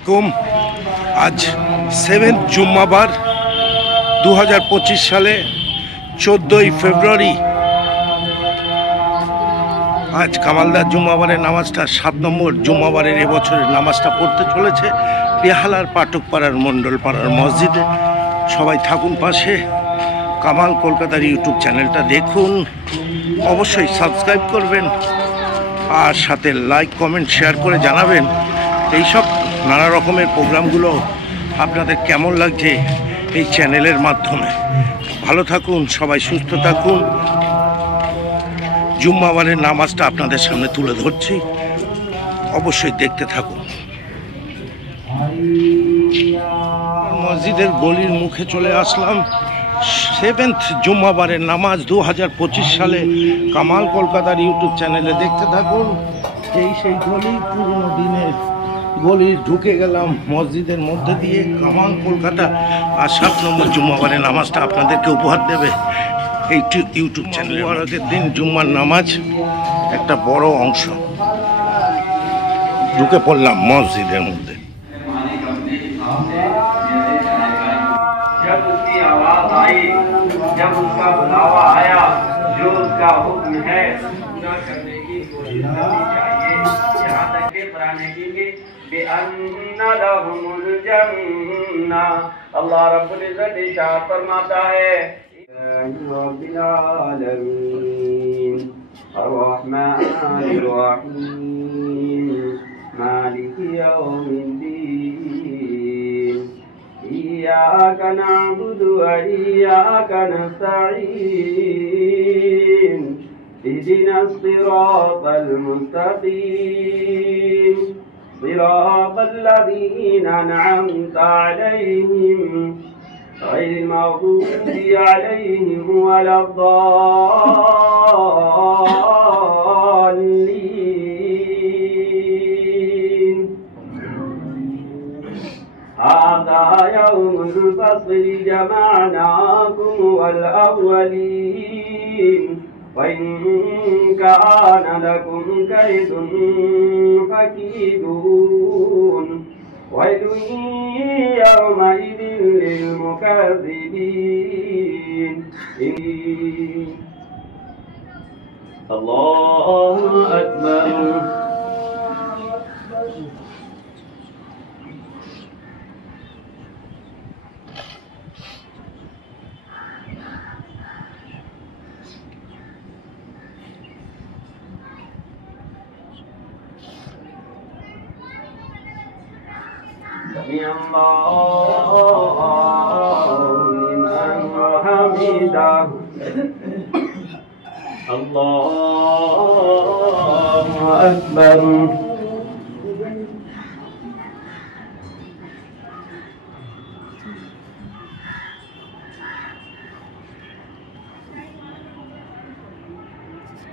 আলাইকুম। আজ 7 জুম্মাবার 2025 সালে 14ই ফেব্রুয়ারি। আজ কামালদার জুম্মাবারের নামাজটা 7 নম্বর জুম্মাবারের এবছরের নামাজটা পড়তে চলেছে বেহালার পাঠকপাড়ার মণ্ডলপাড়ার মসজিদে। সবাই থাকুন পাশে। কামাল কলকাতার ইউটিউব চ্যানেলটা দেখুন, অবশ্যই সাবস্ক্রাইব করবেন আর সাথে লাইক কমেন্ট শেয়ার করে জানাবেন এইসব নানা রকমের প্রোগ্রামগুলো আপনাদের কেমন লাগছে এই চ্যানেলের মাধ্যমে। ভালো থাকুন, সবাই সুস্থ থাকুন। জুম্মাবারের নামাজটা আপনাদের সামনে তুলে ধরছি, অবশ্যই দেখতে থাকুন। মসজিদের গলির মুখে চলে আসলাম। 7th জুম্মাবারের নামাজ 2025 সালে কামাল কলকাতার ইউটিউব চ্যানেলে দেখতে থাকুন। সেই গলি, পুরনো দিনের গলি, ঢুকে গেলাম মসজিদের মধ্যে দিয়ে। কামাল কলকাতা আর 7 নম্বর জুম্মাবারের নামাজটা আপনাদেরকে উপহার দেবে এই ইউটিউব চ্যানেলে। আগের দিন জুম্মার নামাজ একটা বড় অংশ। ঢুকে পড়লাম মসজিদের মধ্যে। जब उसकी आवाज आई, जब उसका बुलावा आया, जो उसका हुक्म है पूरा करने की कोशिश करनी चाहिए। यहाँ तक के कुरान हकीम में बेअन्ना लहुमुल जन्ना, अल्लाह रब्बुल इज्जत इरशाद फरमाता है, रब्बिल आलमीन अर्रहमानिर रहीम मालिकि यौमिद्दीन इय्याका नअबुदु व इय्याका नस्तईन इहदिनास सिरातल मुस्तकीम सिरातल लज़ीना अन'अमता अलैहिम गैरिल मग़दूबि अलैहिम वलद्दाल्लीन। हाज़ा यौमुल फ़स्ल जमअनाकुम वल अव्वलीन वइन कान लकुम कैदुन फकीदून वैलुन यौमइज़िन लिलमुकज़्ज़िबीन। अल्लाहु अकबर। سمع الله لمن حمده الله أكبر।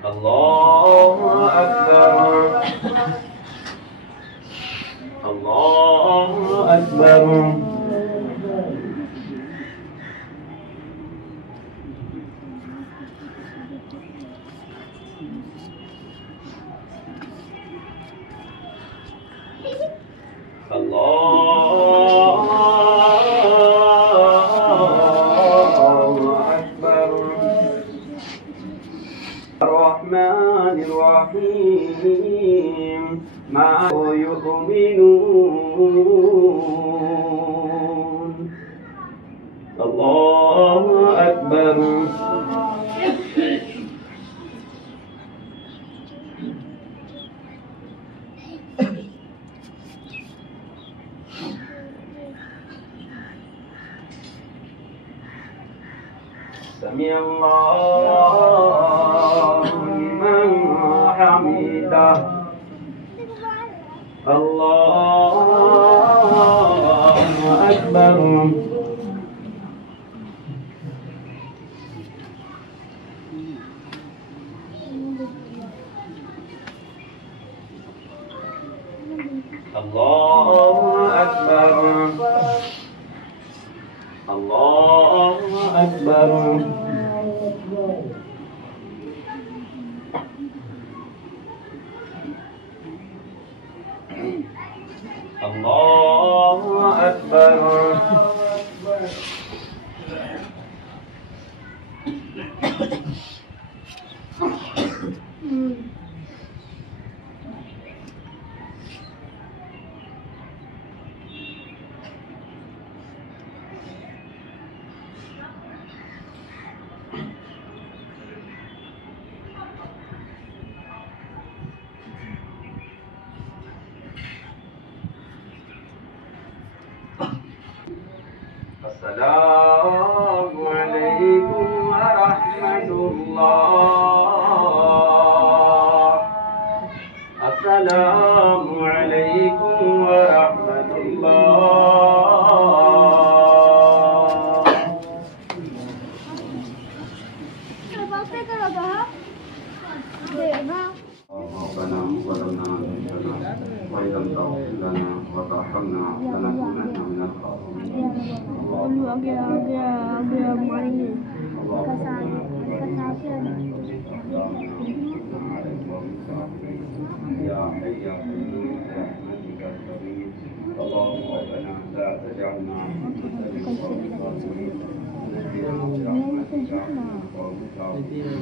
الله أكبر الله أكبر। الله أكبر। الرحمن الرحيم ما يؤمنون الله أكبر। سمع الله لمن حمده الله أكبر। الله أكبر الله أكبر। Allah अस्सलामु अलैकुम व रहमतुल्लाह, अस्सलामु अलैकुम व रहमतुल्लाह। ربنا ظلمنا أنفسنا وإن لم تغفر لنا وترحمنا لنكونن من الخاسرين. يا حي يا قيوم برحمتك الكريم اللهم ربنا لا تجعلنا فتنة للقوم الظالمين ونجنا برحمتك من القوم الكافرين.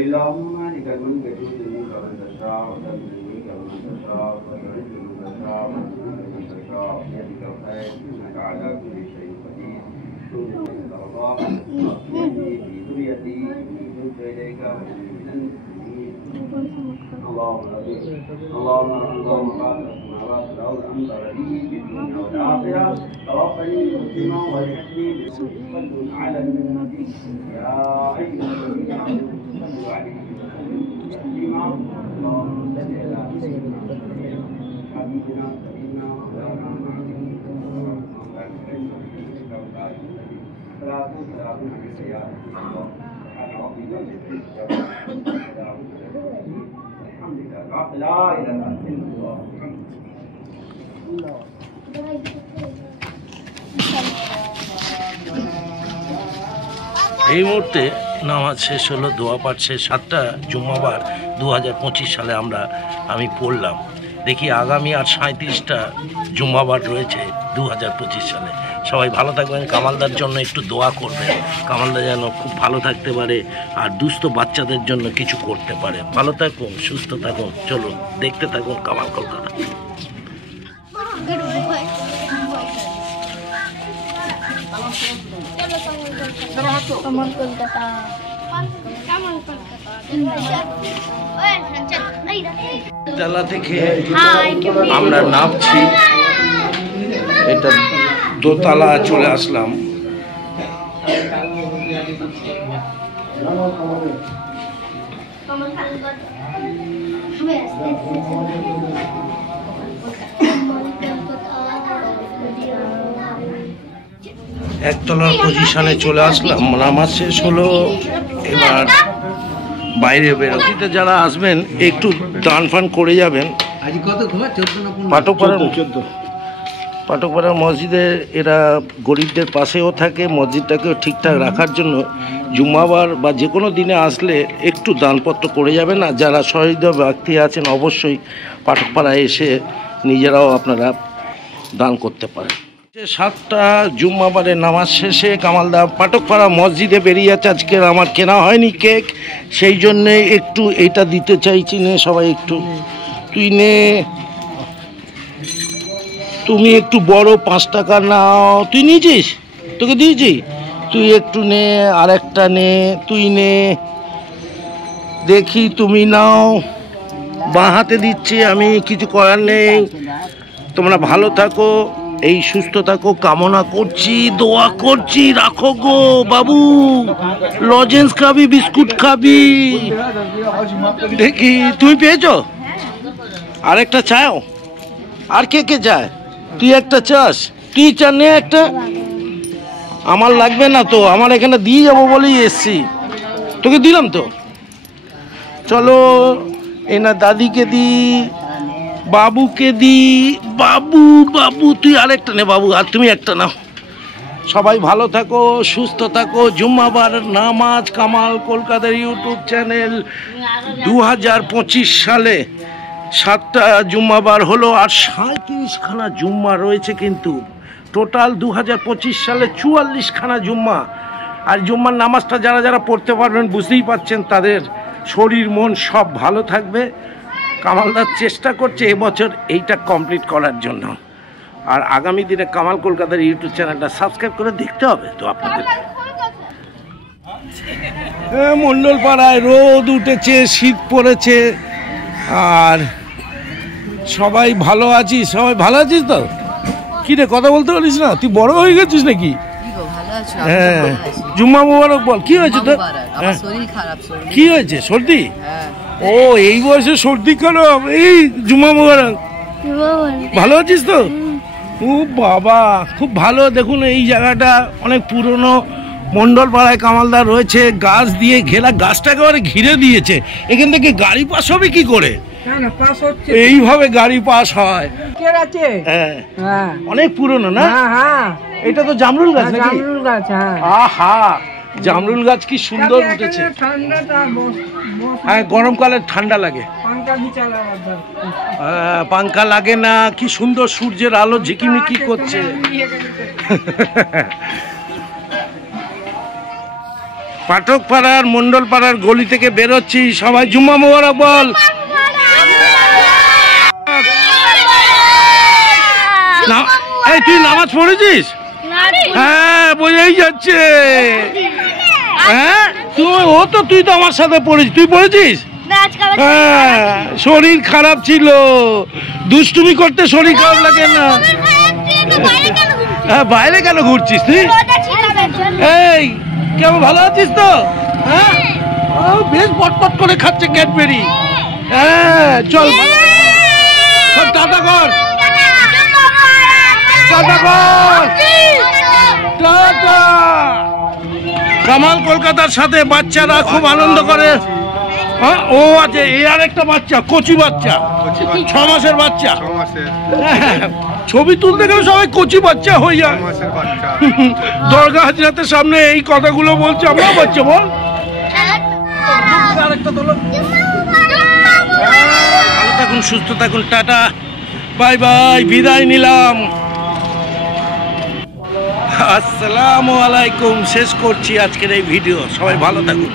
اللهم مالك الملك تؤتي الملك من تشاء وتنزل الملك من تشاء وتعز من تشاء وتذل من تشاء بيدك الخير انك على كل شيء قدير. تؤتي الارض في ذريتي تبت اليك من المسلمين. اللهم بارك السماوات والارض انت ولي في الدنيا والاخره توفني مسلما والحقني بصدق على النبي يا ايها الذين امنوا صلوا عليه وسلموا تسليما. اللهم صل على سيدنا محمد حبيبنا سيدنا مولانا محمد صلاة وسلام عليك يا رسول الله سبحان ربك رب العزة الحمد لله لا اله الا الله محمد এই মুহূর্তে নামাজ শেষ হলো, দোয়া পাঠ শেষ। 7টা জুম্মাবার 2025 সালে আমি পড়লাম। দেখি আগামী আর 37টা জুম্মাবার রয়েছে 2025 সালে। সবাই ভালো থাকবেন, কামালদার জন্য একটু দোয়া করবেন, কামালদা যেন খুব ভালো থাকতে পারে আর দুস্থ বাচ্চাদের জন্য কিছু করতে পারে। ভালো থাকুন, সুস্থ থাকুন, চলুন দেখতে থাকুন কামাল কলকাতা। তালা থেকে আমরা নামছি, এটা দোতলা চলে আসলাম। একতলার পজিশনে চলে আসলাম, নামাজ শেষ হলো। এবার বাইরে বেরোতে যারা আসবেন একটু দান ফান করে যাবেন। পাটকপাড়া মসজিদে এরা গরিবদের পাশেও থাকে, মসজিদটাকেও ঠিকঠাক রাখার জন্য জুম্মাবার বা যে কোনো দিনে আসলে একটু দানপত্র করে যাবেন। আর যারা শহীদ ব্যক্তি আছেন অবশ্যই পাটকপাড়ায় এসে নিজেরাও আপনারা দান করতে পারেন। 7টা জুম্মাবারের নামাজ শেষে কামালদা পাটকপাড়া মসজিদে বেরিয়ে যাচ্ছে। আজকে আমার কেনা হয়নি কেক, সেই জন্যে একটু এইটা দিতে চাইছি। নে সবাই একটু, তুই নে, তুমি একটু বড় 5 টাকা নাও। তুই নিয়েছিস? তোকে দিয়েছি? তুই একটু নে, আর একটা নে, তুই নে, দেখি তুমি নাও। বাঁ হাতে দিচ্ছি আমি, কিছু করার নেই। তোমরা ভালো থাকো, এই সুস্থ থাকো কামনা করছি, দোয়া করছি। রাখো গো বাবু, লজেন্স খাবি, বিস্কুট খাবি। দেখি তুমি পেয়েছো? আরেকটা চাও? আর কে কে চায়? তুই একটা চাস? তুই চা নে একটা। আমার লাগবে না তো, আমার এখানে দিয়ে যাবো বলেই এসছি, তোকে দিলাম তো। চলো এনা দাদিকে দি, বাবুকে দি। বাবু বাবু তুই আরেকটা নে বাবু, আর তুমি একটা নাও। সবাই ভালো থাকো, সুস্থ থাকো। জুম্মাবার নামাজ কামাল কলকাতার ইউটিউব চ্যানেল 2025 সালে 7টা জুম্মাবার হলো, আর 37খানা জুম্মা রয়েছে কিন্তু। টোটাল 2025 সালে 44খানা জুম্মা। আর জুম্মার নামাজটা যারা যারা পড়তে পারবেন বুঝতেই পারছেন তাদের শরীর মন সব ভালো থাকবে। কামালদার চেষ্টা করছে এবছর এইটা কমপ্লিট করার জন্য। আর আগামী দিনে কামাল কলকাতার ইউটিউব চ্যানেলটা সাবস্ক্রাইব করে দেখতে হবে তো আপনাদের। মণ্ডলপাড়ায় রোদ উঠেছে, শীত পড়েছে, আর সবাই ভালো আছি। সবাই ভালো আছিস তো? কি রে কথা বলতে পারিস না? তুই বড় হয়ে গেছিস নাকি? হ্যাঁ, জুম্মা মুবারক বল। কি হয়েছে তোর? কি হয়েছে? সর্দি? ও এই বয়সে সর্দি খারাপ? এই জুম্মা মুবারক। ভালো আছিস তো? ও বাবা, খুব ভালো। দেখুন এই জায়গাটা অনেক পুরনো মন্ডল পাড়ায় কামালদার রয়েছে, গাছ দিয়ে ঘেরা, গাছটা একেবারে ঘিরে দিয়েছে। এখান থেকে গাড়ি পাস হবে কি করে? এইভাবে গাড়ি পাস হয়। হ্যাঁ, অনেক পুরনো না? এটা তো জামরুল গাছ নাকি? আহা, জামরুল গাছ কি সুন্দর উঠেছে। হ্যাঁ, গরমকালে ঠান্ডা লাগে, পাঙ্খা লাগে না। কি সুন্দর সূর্যের আলো ঝিকিমিকি করছে। পাঠক পাড়ার মন্ডল পাড়ার গলি থেকে বেরোচ্ছি, সবাই জুম্মা মোবারক বল। এই তুই নামাজ পড়েছিস? হ্যাঁ, বোঝাই যাচ্ছে। হ্যাঁ, তুই তো আমার সাথে পড়েছিস। তুই পড়েছিস? হ্যাঁ, শরীর খারাপ ছিল, দুষ্টুমি করতে শরীর খারাপ লাগে না? হ্যাঁ, বাইরে কেন ঘুরছিস তুই? এই কেমন, ভালো আছিস তো? হ্যাঁ, বেশ পটপট করে খাচ্ছে ক্যাডবেরি। হ্যাঁ, চল টাটা কর, টাটা কর, টাটা। কামাল কলকাতার সাথে বাচ্চারা খুব আনন্দ করে। হ্যাঁ, ও আছে, এই আর একটা বাচ্চা, কচি বাচ্চা, 6 মাসের বাচ্চা। ছবি তুলতে গেলে সবাই কচি বাচ্চা হয়ে যায়। দরগা হাজরাতের সামনে এই কথাগুলো বলছে, আমরা বাচ্চা বল। ভালো থাকুন, সুস্থ থাকুন, টাটা, বাই বাই, বিদায় নিলাম। আসসালামু আলাইকুম। শেষ করছি আজকের এই ভিডিও। সবাই ভালো থাকুন।